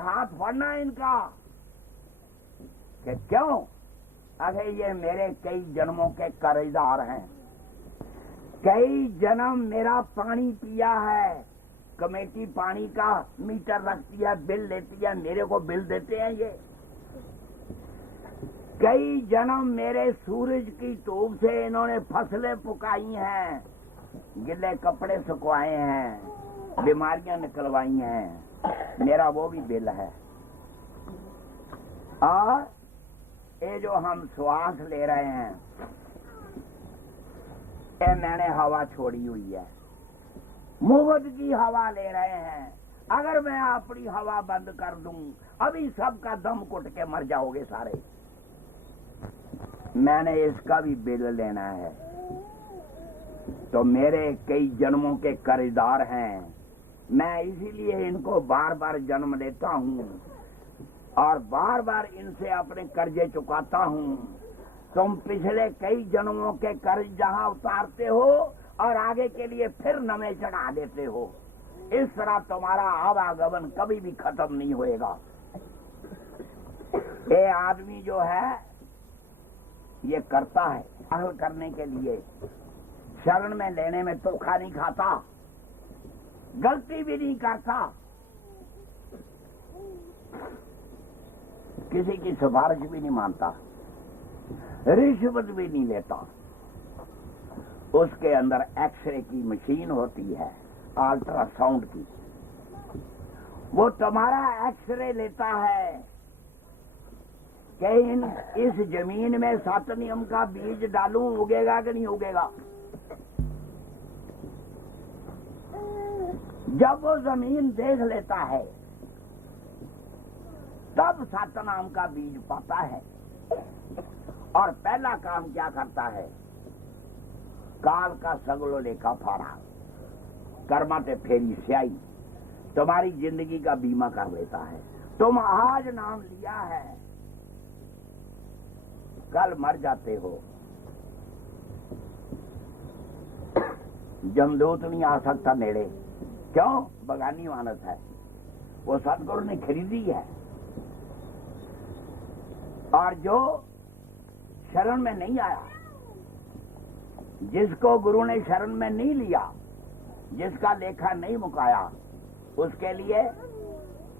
हाथ पड़ना है इनका कि क्यों? अरे ये मेरे कई जन्मों के कर्जदार हैं, कई जन्म मेरा पानी पिया है। कमेटी पानी का मीटर रखती है, बिल लेती है, मेरे को बिल देते हैं ये। कई जन्म मेरे सूरज की धूप से इन्होंने फसलें पकाई हैं, गिले कपड़े सुखवाए हैं, बीमारियां निकलवाई हैं, मेरा वो भी बिल है। और ये जो हम श्वास ले रहे हैं, ये मैंने हवा छोड़ी हुई है, मुफ्त की हवा ले रहे हैं। अगर मैं अपनी हवा बंद कर दूं, अभी सबका दम घुट के मर जाओगे सारे। मैंने इसका भी बिल लेना है। तो मेरे कई जन्मों के कर्जदार हैं, मैं इसीलिए इनको बार बार जन्म लेता हूँ और बार बार इनसे अपने कर्जे चुकाता हूँ। तुम पिछले कई जन्मों के कर्ज जहाँ उतारते हो और आगे के लिए फिर नवे चढ़ा देते हो। इस तरह तुम्हारा आवागमन कभी भी खत्म नहीं होएगा। ये आदमी जो है ये करता है हल करने के लिए, शरण में लेने में धोखा नहीं खाता, गलती भी नहीं करता, किसी की सिफारिश भी नहीं मानता, रिश्वत भी नहीं लेता। उसके अंदर एक्सरे की मशीन होती है, अल्ट्रासाउंड की, वो तुम्हारा एक्सरे लेता है कि इस जमीन में 7 नियम का बीज डालूं, उगेगा कि नहीं उगेगा। जब वो जमीन देख लेता है तब 7 नाम का बीज पाता है। और पहला काम क्या करता है, काल का सगलो लेखा फाड़ा, कर्माते फेरी स्याही, तुम्हारी जिंदगी का बीमा कर लेता है। तुम आज नाम लिया है, कल मर जाते हो, जमदूत नहीं आ सकता नेड़े। क्यों? बगानी मानस है, वो सतगुरु ने खरीदी है। और जो शरण में नहीं आया, जिसको गुरु ने शरण में नहीं लिया, जिसका लेखा नहीं मुकाया, उसके लिए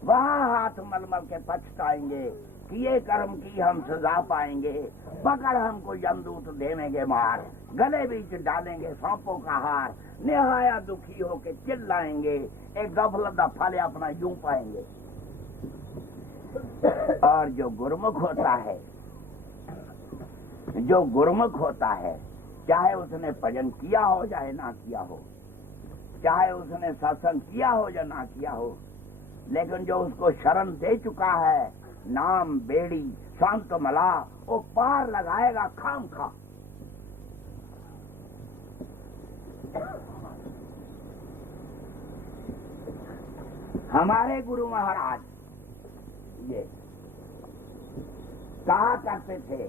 वहां हाथ मलमल के पछताएंगे कि ये कर्म की हम सजा पाएंगे। पकड़ हमको यमदूत देवेंगे मार, गले बीच डालेंगे सांपों का हार, निहाया दुखी होके चिल्लाएंगे, एक गफलत दा फल अपना यूं पाएंगे। और जो गुरमुख होता है, जो गुरमुख होता है, चाहे उसने भजन किया हो चाहे ना किया हो, चाहे उसने सत्संग किया हो या ना किया हो, लेकिन जो उसको शरण दे चुका है, नाम बेड़ी शांत मला, वो पार लगाएगा खाम खा। हमारे गुरु महाराज ये कहा करते थे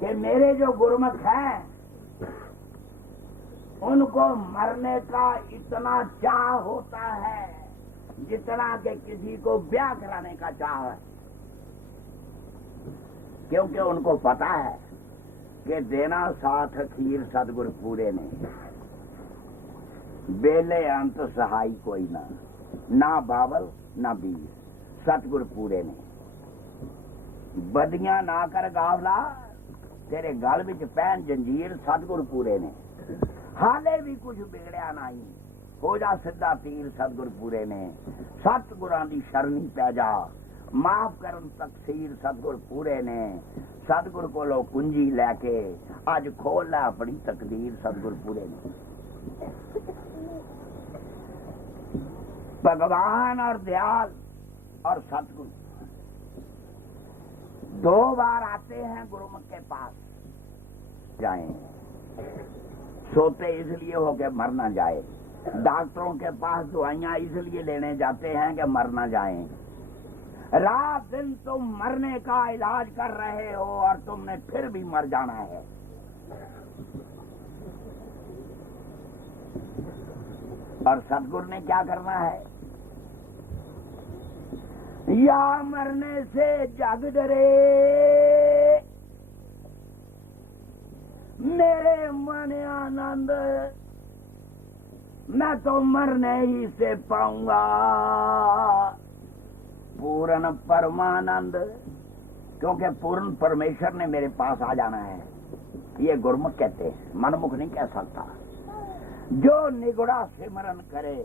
कि मेरे जो गुरुमुख हैं उनको मरने का इतना चाह होता है जितना कि किसी को ब्याह कराने का चाह है। क्योंकि उनको पता है कि देना साथ खीर सतगुरु पूरे ने, बेले अंत सहाय कोई ना बावल ना बीर, सतगुरु पूरे ने। बदियां ना कर गावला, तेरे गल विच पैन जंजीर, सतगुरु पूरे ने। हाले भी कुछ बिगड़िया नहीं, हो जा सीधा तीर, सतगुरु पूरे ने। सतगुरां दी शरणी पै जा, माफ करन तकसीर, सतगुरु पूरे ने। सतगुरु कोलों कुंजी लैके अज खोल लै अपनी तकदीर, सतगुरु पूरे ने। भगवान और दयाल और सतगुरु 2 बार आते हैं गुरुमुख के पास। जाएं, सोते इसलिए हो के मर ना जाए, डॉक्टरों के पास दवाइयां इसलिए लेने जाते हैं कि मर ना जाएं। रात दिन तुम मरने का इलाज कर रहे हो और तुमने फिर भी मर जाना है। और सतगुरु ने क्या करना है? या मरने से जग डरे, मेरे मन आनंद मैं तो मरने ही से पाऊंगा पूर्ण परमानंद, क्योंकि पूर्ण परमेश्वर ने मेरे पास आ जाना है। ये गुरमुख कहते हैं, मनमुख नहीं कह सकता। जो निगुड़ा सिमरन करे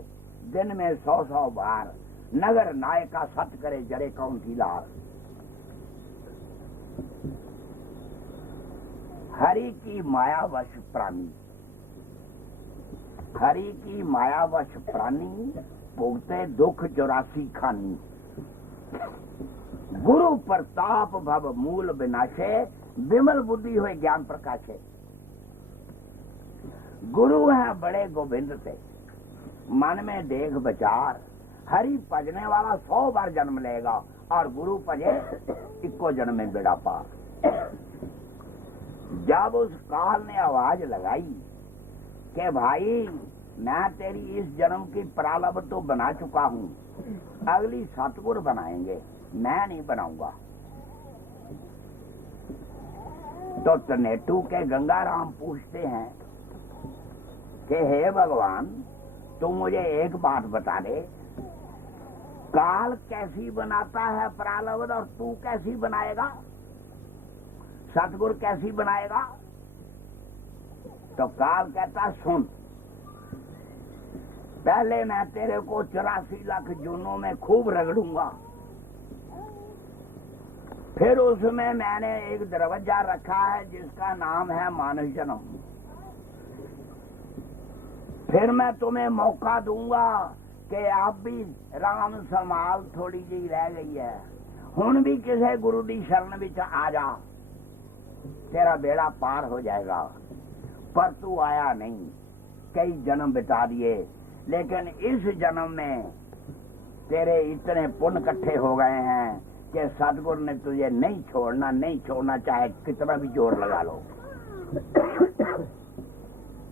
दिन में 100-100 बार, नगर नायका सत करे जरे कौन सी लार। हरि की मायावश प्राणी, हरि की मायावश प्राणी, भोगते दुख 84 खानी। गुरु प्रताप भव मूल विनाशे, विमल बुद्धि हुए ज्ञान प्रकाशे। गुरु है बड़े गोविंद से, मन में देख विचार, हरि भजने वाला 100 बार जन्म लेगा और गुरु भजे 1 जन्म में बेड़ा पार। जब उस काल ने आवाज लगाई कि भाई मैं तेरी इस जन्म की प्रारब्ध तो बना चुका हूं, अगली सतगुर बनाएंगे, मैं नहीं बनाऊंगा। तो तनेटू के गंगाराम पूछते हैं कि हे भगवान, तू मुझे एक बात बता दे, काल कैसी बनाता है प्रारब्ध और तू कैसी बनाएगा, सतगुरु कैसी बनाएगा। तो काल कहता सुन, पहले मैं तेरे को 84 लाख जूनों में खूब रगड़ूंगा, फिर उसमें मैंने एक दरवाजा रखा है जिसका नाम है मानव जन्म। फिर मैं तुम्हें मौका दूंगा कि आप भी राम संभाल थोड़ी जी रह गई है, हुण भी किसी गुरु की शरण विच आ जा, तेरा बेड़ा पार हो जाएगा। पर तू आया नहीं, कई जन्म बिता दिए, लेकिन इस जन्म में तेरे इतने पुण्य इकट्ठे हो गए हैं कि सतगुरु ने तुझे नहीं छोड़ना, चाहे कितना भी जोर लगा लो।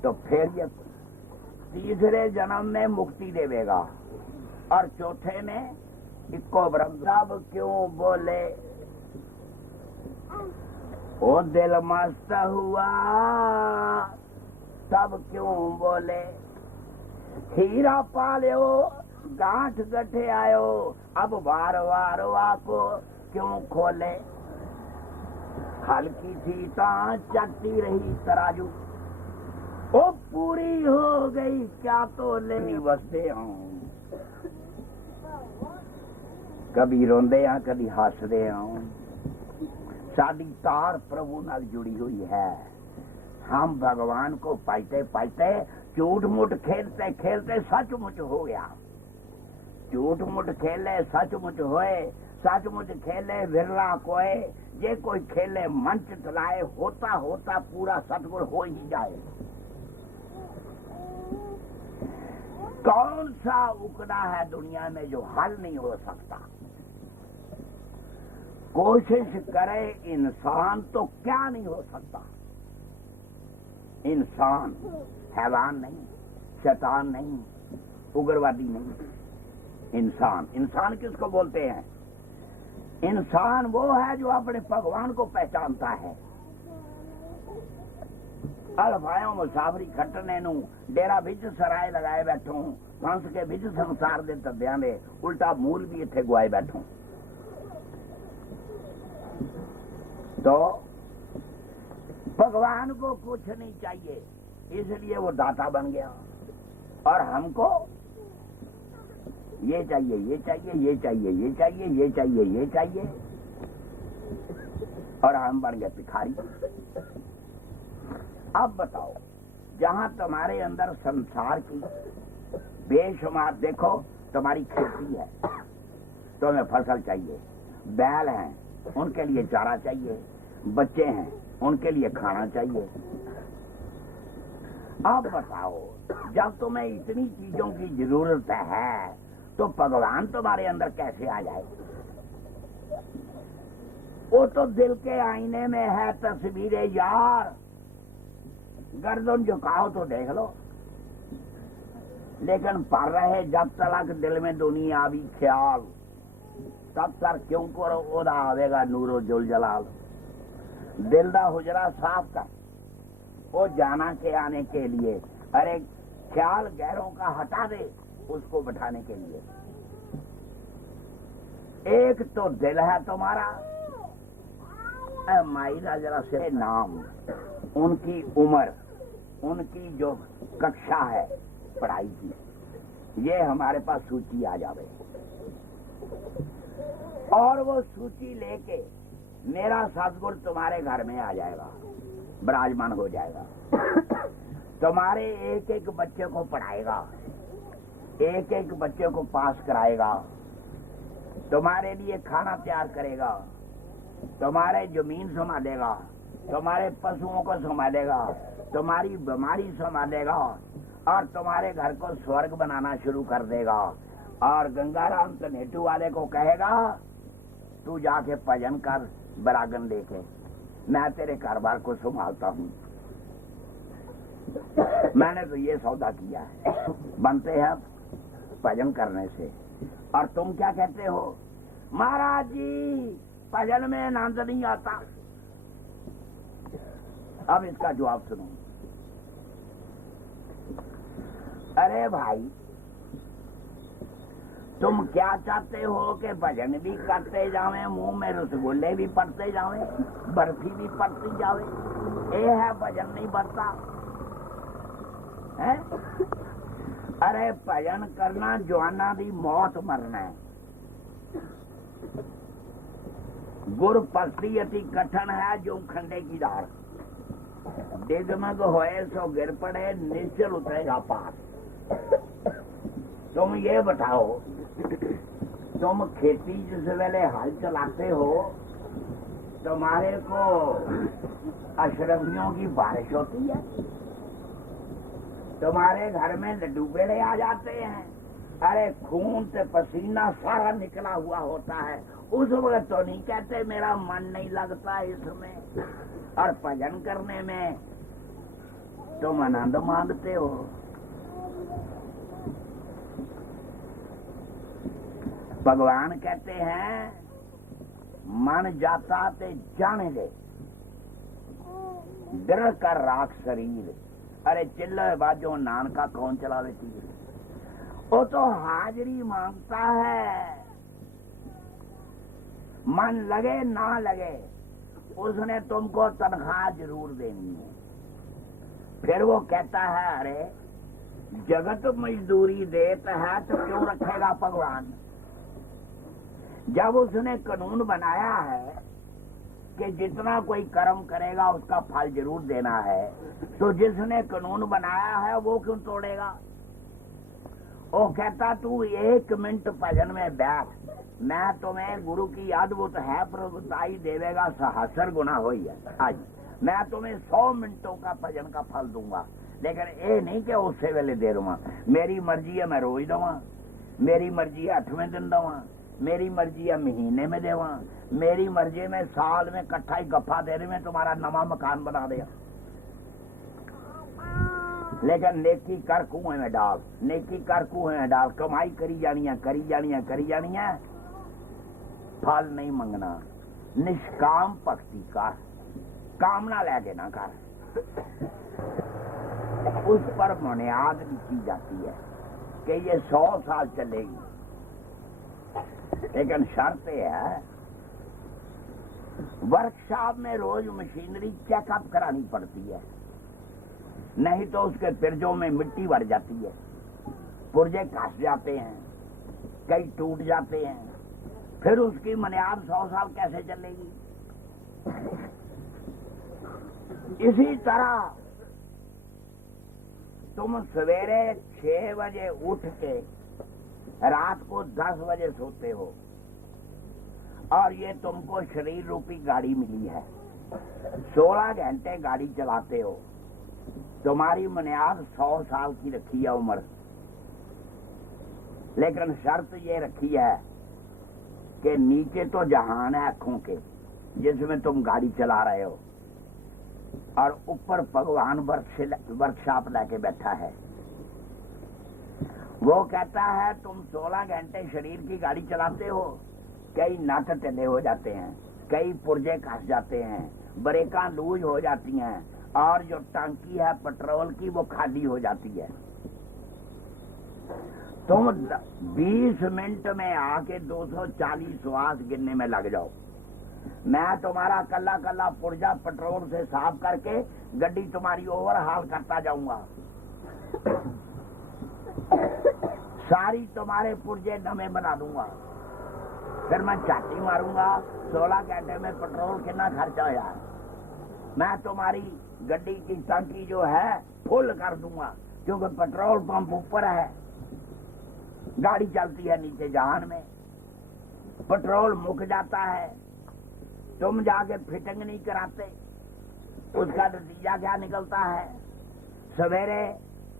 तो फिर ये तीसरे जन्म में मुक्ति देवेगा और चौथे में इक्को ब्रह्म। सब क्यों बोले ओ दिल मस्त हुआ, सब क्यों बोले हीरा पालियो गांठ गठे आयो, अब वार वार वाको क्यों खोले। हल्की सी तां चटती रही तराजू, ओ पूरी हो गई क्या तो ले बसते हूं। कभी रोंदे हैं कभी हसदे हूं, साडी तार प्रभु नाल जुड़ी हुई है। हम भगवान को पाइते पाइते झूठ मूठ खेलते खेलते सचमुच हो गया। झूठ मूठ खेले सचमुच होए, सचमुच खेले विरला कोए। ये कोई खेले मंच चलाए, होता होता पूरा सतगुर हो ही जाए। कौन सा उकड़ा है दुनिया में जो हल नहीं हो सकता। कोशिश करे इंसान तो क्या नहीं हो सकता। इंसान हैवान नहीं, शैतान नहीं, उग्रवादी नहीं। इंसान किसको बोलते हैं? इंसान वो है जो अपने भगवान को पहचानता है। अल्फायों मुसाफरी खटने नू डेरा बिच सराय लगाए बैठो, हंस के बिच संसार दे धब्बियां दे उल्टा मूल भी इत्थे गुआए बैठो। तो भगवान को कुछ नहीं चाहिए, इसलिए वो दाता बन गया। और हमको ये चाहिए, ये चाहिए, ये चाहिए, ये चाहिए, ये चाहिए, ये चाहिए, और हम बन गए भिखारी। अब बताओ, जहां तुम्हारे अंदर संसार की बेशुमार, देखो तुम्हारी खेती है, तुम्हें फसल चाहिए, बैल हैं उनके लिए चारा चाहिए, बच्चे हैं उनके लिए खाना चाहिए। अब बताओ, जब तुम्हें इतनी चीजों की जरूरत है तो भगवान तुम्हारे अंदर कैसे आ जाए? वो तो दिल के आईने में है तस्वीरें यार, गर्दन झुकाओ तो देख लो। लेकिन पर रहे जब तक दिल में दुनिया भी ख्याल, तब सर क्यों करो ओदा आवेगा नूरो जुल जलाल। दिल दा हुजरा साफ कर, वो जाना के आने के लिए, अरे ख्याल गैरों का हटा दे उसको बैठाने के लिए। एक तो दिल है तुम्हारा, माइला जरा से नाम, उनकी उम्र, उनकी जो कक्षा है पढ़ाई की, ये हमारे पास सूची आ जावे और वो सूची लेके मेरा सतगुरु तुम्हारे घर में आ जाएगा, विराजमान हो जाएगा। तुम्हारे एक एक बच्चे को पढ़ाएगा, एक एक बच्चे को पास कराएगा, तुम्हारे लिए खाना तैयार करेगा, तुम्हारे जमीन संभालेगा, तुम्हारे पशुओं को संभालेगा, तुम्हारी बीमारी संभालेगा और तुम्हारे घर को स्वर्ग बनाना शुरू कर देगा। और गंगाराम तनेटू वाले को कहेगा तू जाके भजन कर बरागन लेके, मैं तेरे कारोबार को संभालता हूँ। मैंने तो ये सौदा किया है, बनते हैं भजन करने से। और तुम क्या कहते हो, महाराज जी भजन में आनंद नहीं आता। अब इसका जवाब सुनो। अरे भाई तुम क्या चाहते हो कि भजन भी करते जावे, मुंह में रसगुल्ले भी पड़ते जावे, बर्फी भी पड़ती जावे, ये है भजन नहीं बढ़ता है? अरे भजन करना जवाना दी मौत मरना है। गुर पस्ती अति कठन है जो खंडे की दार, डिगमग होए सो गिर पड़े निश्चल उतरेगा पार। तुम ये बताओ, तुम खेती जिस वेले हल चलाते हो, तुम्हारे को अशरफियों की बारिश होती है, तुम्हारे घर में लड्डू पेड़े आ जाते हैं, अरे खून से पसीना सारा निकला हुआ होता है, उस वक्त तो नहीं कहते मेरा मन नहीं लगता इसमें। और भजन करने में तुम आनंद मानते हो। भगवान कहते हैं मन जाता ते जाने दे, डर कर राख शरीर। अरे चिल्लो बाजो नानका कौन चलावे तीर, वो तो हाजरी मांगता है। मन लगे ना लगे उसने तुमको तनख्वाह जरूर देनी है। फिर वो कहता है अरे जगत मजदूरी देता है तो क्यों रखेगा भगवान। जब उसने कानून बनाया है कि जितना कोई कर्म करेगा उसका फल जरूर देना है, तो जिसने कानून बनाया है वो क्यों तोड़ेगा। वो कहता तू 1 मिनट भजन में बैठ, मैं तुम्हें गुरु की अद्भुत है प्रभुताई देवेगा, सहस्र गुना होई है। आज मैं तुम्हें 100 मिनटों का भजन का फल दूंगा, लेकिन ये नहीं कि उसे वेले दे दूंगा। मेरी मर्जी है मैं रोज दवा, मेरी मर्जी है 8वें दिन दवा, मेरी मर्जी है महीने में देवा, मेरी मर्जी में साल में इकट्ठा ही गप्फा देने में तुम्हारा नवा मकान बना दिया। लेकिन नेकी कर कुएं में डाल, नेकी कर कुएं में डाल, कमाई करी जानी है, करी जानी है, करी जानी है, फल नहीं मंगना। निष्काम भक्ति कर, कामना लेके ना कर। उस पर बुनियाद लिखी जाती है कि ये 100 साल चलेगी, लेकिन शर्त है वर्कशॉप में रोज मशीनरी चेकअप करानी पड़ती है, नहीं तो उसके पिर्जों में मिट्टी भर जाती है, पुर्जे काट जाते हैं, कई टूट जाते हैं, फिर उसकी बुनियाद 100 साल कैसे चलेगी। इसी तरह तुम सवेरे 6 बजे उठ के रात को 10 बजे सोते हो और ये तुमको शरीर रूपी गाड़ी मिली है, 16 घंटे गाड़ी चलाते हो, तुम्हारी बुनियाद 100 साल की रखी है उम्र। लेकिन शर्त ये रखी है कि नीचे तो जहान है आंखों के जिसमें तुम गाड़ी चला रहे हो, और ऊपर भगवान वर्कशॉप लेके बैठा है। वो कहता है तुम 16 घंटे शरीर की गाड़ी चलाते हो, कई नट टेढ़े हो जाते हैं, कई पुर्जे कस जाते हैं, ब्रेकां लूज हो जाती हैं, और जो टंकी है पेट्रोल की वो खाली हो जाती है। तुम 20 मिनट में आके 240 श्वास गिनने में लग जाओ, मैं तुम्हारा कल्ला कल्ला पुर्जा पेट्रोल से साफ करके गड्डी तुम्हारी ओवरहाल करता जाऊंगा। सारी तुम्हारे पुर्जे नमे बना दूंगा, फिर मैं चाटी मारूंगा 16 घंटे में पेट्रोल कितना खर्चा हो यार। मैं तुम्हारी गड्डी की टंकी जो है फुल कर दूंगा, क्योंकि पेट्रोल पंप ऊपर है, गाड़ी चलती है नीचे जहान में, पेट्रोल मुक जाता है, तुम जाके फिटिंग नहीं कराते, उसका नतीजा क्या निकलता है? सवेरे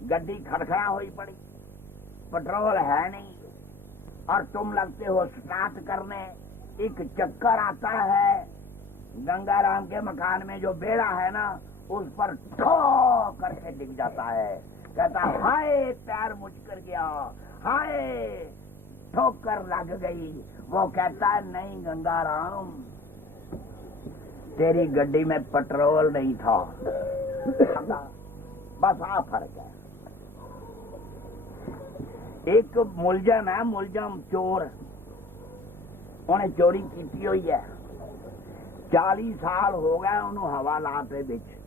गड्डी खड़खड़ा हुई पड़ी, पेट्रोल है नहीं, और तुम लगते हो स्टार्ट करने, एक चक्कर आता है, गंगाराम के मकान में जो बेड़ा है ना उस पर ठो करके डिग जाता है, कहता हाय पैर मुचकर गया, हाय ठोकर लग गई। वो कहता है नहीं गंगाराम, तेरी गड्डी में पेट्रोल नहीं था। बस आ फर्क है। एक मुलजम है, मुलजम चोर, उन्हें चोरी की हुई है, 40 साल हो गए उन्होंने हवालात विच।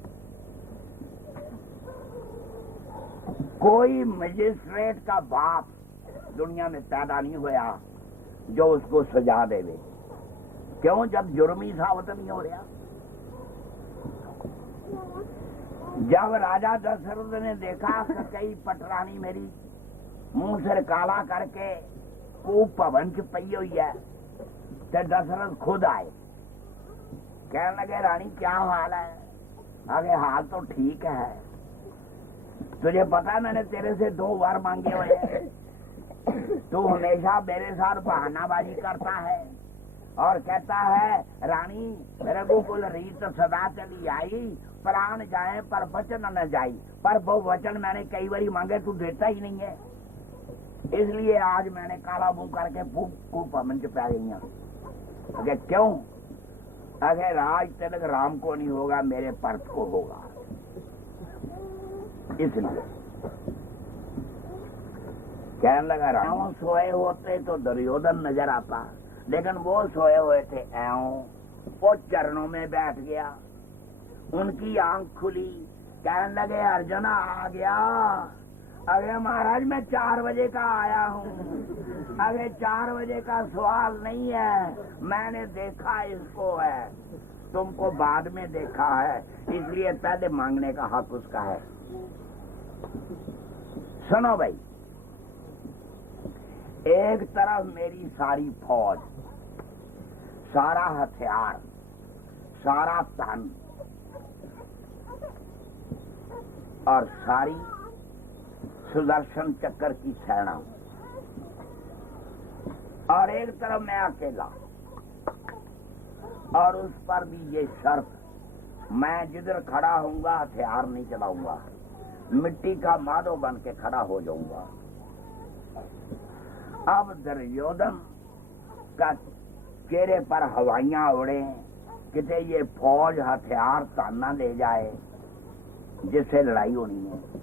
कोई मजिस्ट्रेट का बाप दुनिया में पैदा नहीं हुआ जो उसको सजा देवे। क्यों? जब जुर्मी साबित नहीं हो रहा। जब राजा दशरथ ने देखा कि कई पटरानी मेरी मुंह सिर काला करके कूप भवन च पई हुई है, तो दशरथ खुद आए, कहने लगे रानी क्या हाल है? आगे हाल तो ठीक है, तुझे पता है मैंने तेरे से 2 बार मांगे हुए हैं, तू हमेशा मेरे साथ बहानाबाजी करता है और कहता है रानी रघुकुल रीत सदा चली आई, प्राण जाए पर वचन न जाई, पर वो वचन मैंने कई बारी मांगे तू देता ही नहीं है, इसलिए आज मैंने काला मुंह करके कूप अमन च पै गई हूं। अगे क्यों? अगर राज तिलक राम को नहीं होगा मेरे पर्थ को होगा, इसलिए कहने लगा राम सोए होते तो दुर्योधन नजर आता, लेकिन वो सोए हुए थे ऐं, वो चरणों में बैठ गया, उनकी आंख खुली, कहने लगे अर्जुन आ गया। अरे महाराज मैं 4 बजे का आया हूँ। अरे 4 बजे का सवाल नहीं है, मैंने देखा इसको है, तुमको बाद में देखा है, इसलिए पहले मांगने का हक उसका है। सुनो भाई, एक तरफ मेरी सारी फौज, सारा हथियार, सारा धन और सारी सुदर्शन चक्र की सेना, और एक तरफ मैं अकेला, और उस पर भी ये शर्त, मैं जिधर खड़ा होऊंगा हथियार नहीं चलाऊंगा, मिट्टी का माधो बन के खड़ा हो जाऊंगा। अब दुर्योधन का चेहरे पर हवाइयां उड़े, किते ये फौज हथियार ताना ले जाए जिससे लड़ाई होनी है।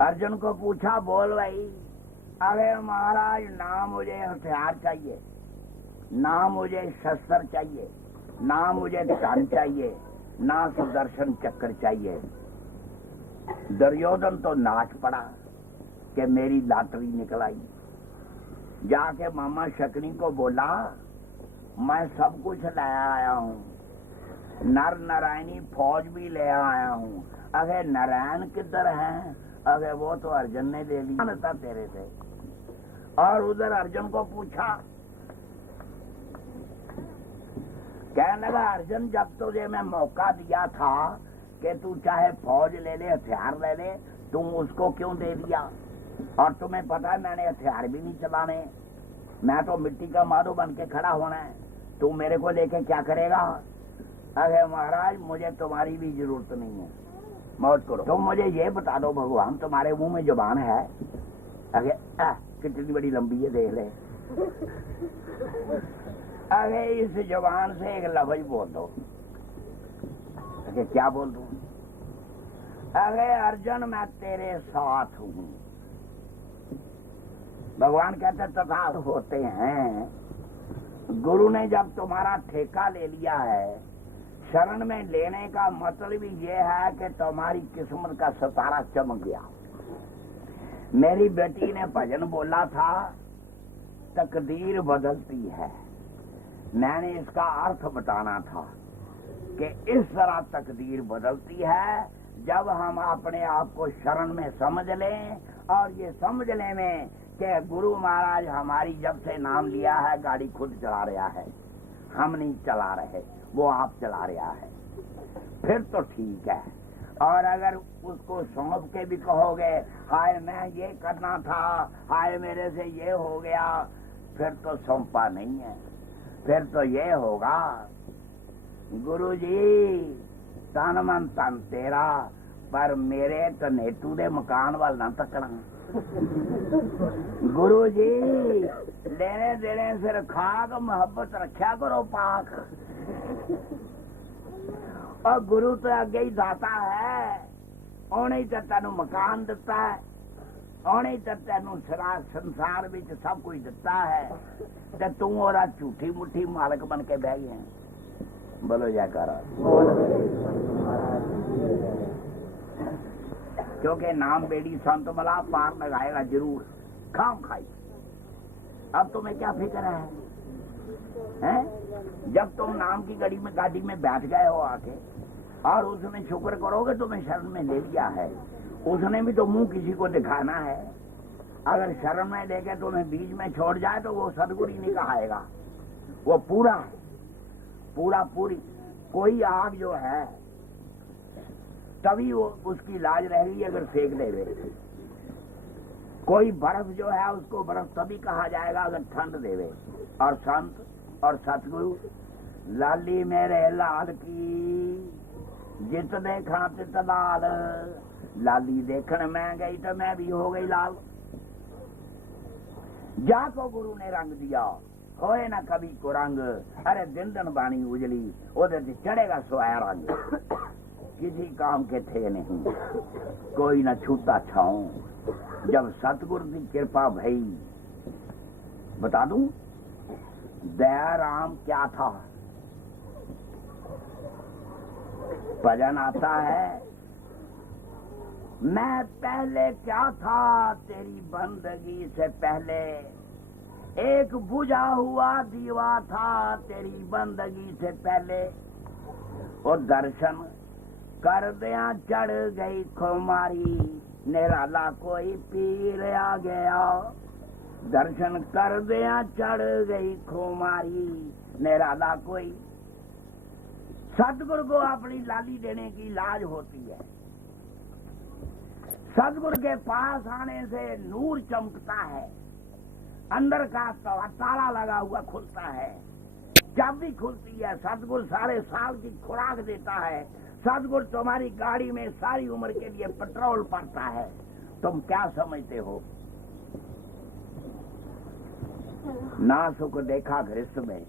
अर्जुन को पूछा बोल भाई। अरे महाराज ना मुझे हथियार चाहिए, ना मुझे शस्त्र चाहिए, ना मुझे धन चाहिए, ना सुदर्शन चक्र चाहिए। दुर्योधन तो नाच पड़ा कि मेरी लाटरी निकल आई। जाके मामा शकनी को बोला मैं सब कुछ लाया आया हूँ, नर नारायणी फौज भी ले आया हूँ। अरे नारायण किधर है? अरे वो तो अर्जुन ने दे लिया था तेरे से। और उधर अर्जुन को पूछा, कहने लगा अर्जुन जब तुझे मैं मौका दिया था कि तू चाहे फौज ले ले हथियार ले ले, तुम उसको क्यों दे दिया? और तुम्हें पता है मैंने हथियार भी नहीं चलाने, मैं तो मिट्टी का माधो बन के खड़ा होना है, तू मेरे को लेके क्या करेगा? अरे महाराज मुझे तुम्हारी भी जरूरत नहीं है, मौत करो। तुम मुझे ये बता दो भगवान, तुम्हारे मुंह में जुबान है? अरे कितनी बड़ी लंबी है, देख ले। अरे इस जवान से एक लफ्ज बोल दो। अरे क्या बोल दूं? अरे अर्जुन मैं तेरे साथ हूं। भगवान कहते तथास्तु होते हैं। गुरु ने जब तुम्हारा ठेका ले लिया है, शरण में लेने का मतलब ही ये है कि तुम्हारी किस्मत का सितारा चमक गया। मेरी बेटी ने भजन बोला था, तकदीर बदलती है। मैंने इसका अर्थ बताना था कि इस तरह तकदीर बदलती है जब हम अपने आप को शरण में समझ लें, और ये समझ लें कि गुरु महाराज हमारी जब से नाम लिया है गाड़ी खुद चला रहा है, हम नहीं चला रहे, वो आप चला रहा है, फिर तो ठीक है। और अगर उसको सौंप के भी कहोगे हाय मैं ये करना था, हाय मेरे से ये हो गया, फिर तो सौंपा नहीं है। फिर तो ये होगा गुरु जी तन मन तन तेरा, पर मेरे तो नेतू दे मकान वाल ना तकना। गुरु जी लेने देने सिर खाक, मोहब्बत रखा करो पाक। और गुरु तो अगे ही दाता है, उन्हें ही तो तेन मकान दिता है, उन्हें ही तो तेन संसार विच सब कुछ दिता है, ते तू और झूठी मुठी मालक बन के बह गया। बोलो जयकारा। क्योंकि नाम बेड़ी संत मला पार लगाएगा जरूर, खाम खाई। अब तुम्हें क्या फिक्र है? जब तुम नाम की गाड़ी में बैठ गए हो आके, और उसने शुक्र करोगे तुम्हें शरण में ले लिया है। उसने भी तो मुंह किसी को दिखाना है। अगर शरण में लेके तुम्हें बीच में छोड़ जाए तो वो सदगुरु ही नहीं कहाएगा, वो पूरा पूरी। कोई आग जो है तभी वो उसकी लाज रहेगी अगर सेक देवे। कोई बर्फ जो है उसको बर्फ तभी कहा जाएगा अगर ठंड देवे। और संत और सतगुरु लाली मेरे लाल की, जित देखा तित लाल। लाली देखने में गई तो मैं भी हो गई लाल। जाको गुरु ने रंग दिया, होए ना कभी को रंग। अरे दिन दिन बाणी उजली, उधर से चढ़ेगा सोया रंग। किसी काम के थे नहीं, कोई न छूटा छाऊं। जब सतगुरु की कृपा भई, बता दूं दया राम क्या था। भजन आता है, मैं पहले क्या था तेरी बंदगी से पहले, एक बुझा हुआ दीवा था तेरी बंदगी से पहले। और दर्शन कर दिया चढ़ गई खुमारी, निराला कोई पीर आ गया। दर्शन कर दिया चढ़ गई खुमारी, निराला कोई। सतगुरु को अपनी लाली देने की लाज होती है। सतगुरु के पास आने से नूर चमकता है, अंदर का ताला लगा हुआ खुलता है, चाबी खुलती है। सतगुरु सारे साल की खुराक देता है। सतगुरु तुम्हारी गाड़ी में सारी उम्र के लिए पेट्रोल पड़ता है। तुम क्या समझते हो? ना सुख देखा गृहस्थ में,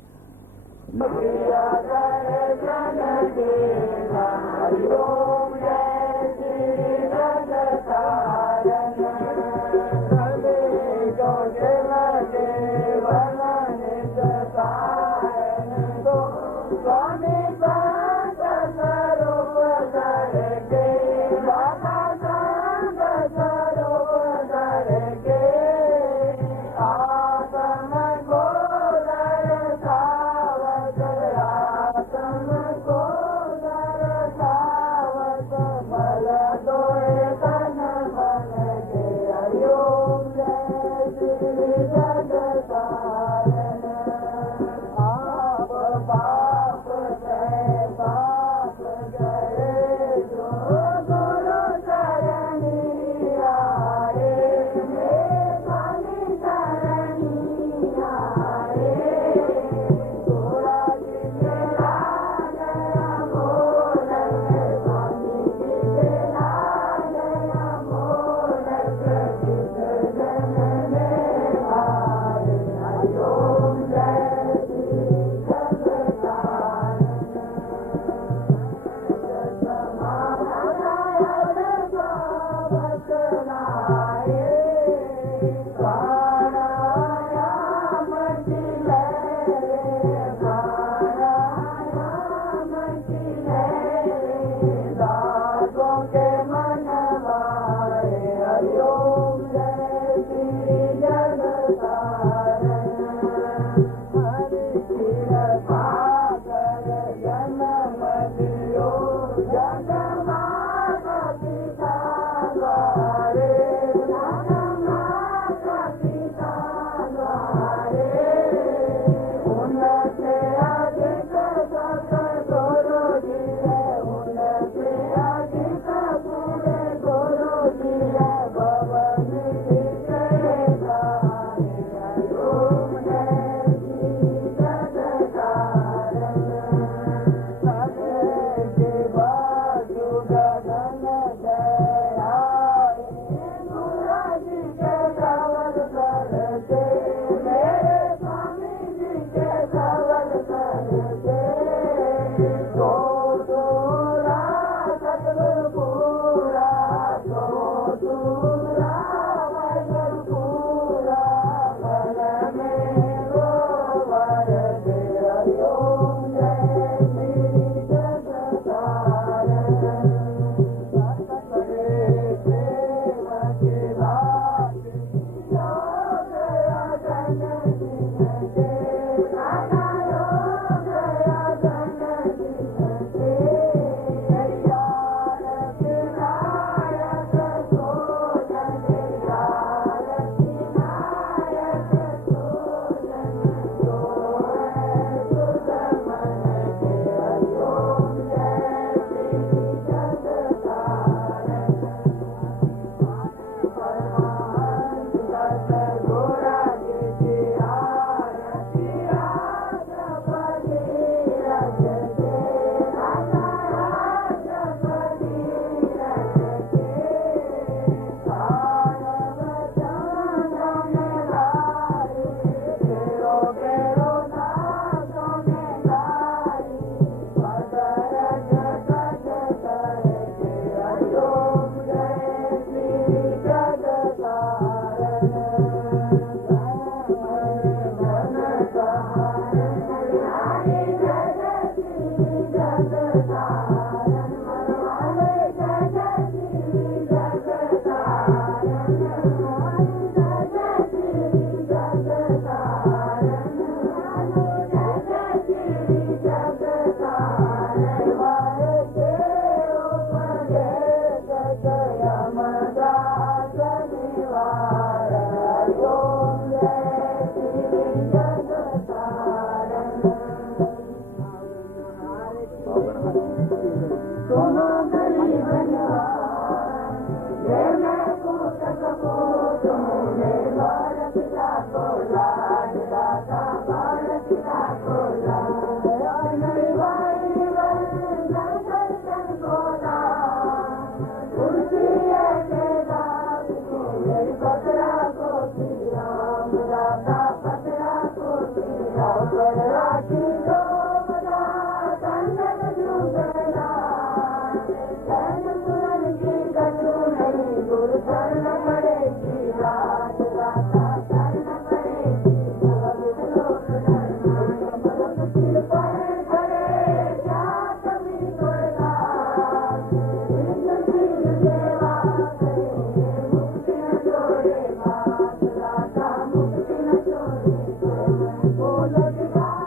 Oh,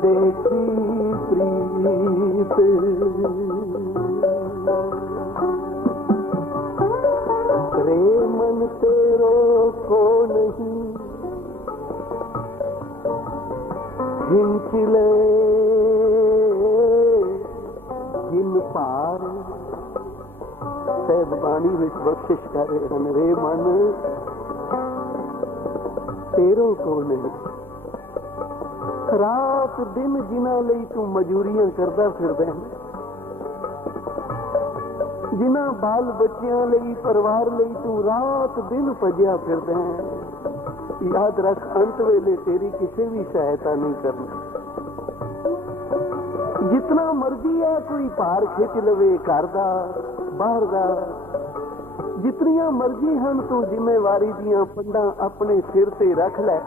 देखी प्रीत खींच ले जिन पार सैब बाणी विच बख्शिश करे हन रे मन तेरो को नहीं रात दिन जिन्हां लई तू मजूरियां करदा फिरदा है जिन्हां बाल बच्चियां लई परिवार लई तू रात दिन भजिया फिरदा है याद रख अंत वेले तेरी किसी भी सहायता नहीं करनी जितना मर्जी है कोई भार खिंच लवे घर दा बाहर दा जितनियां मर्जी हन तू जिम्मेवारी दियां पंडां अपने सिर ते रख लै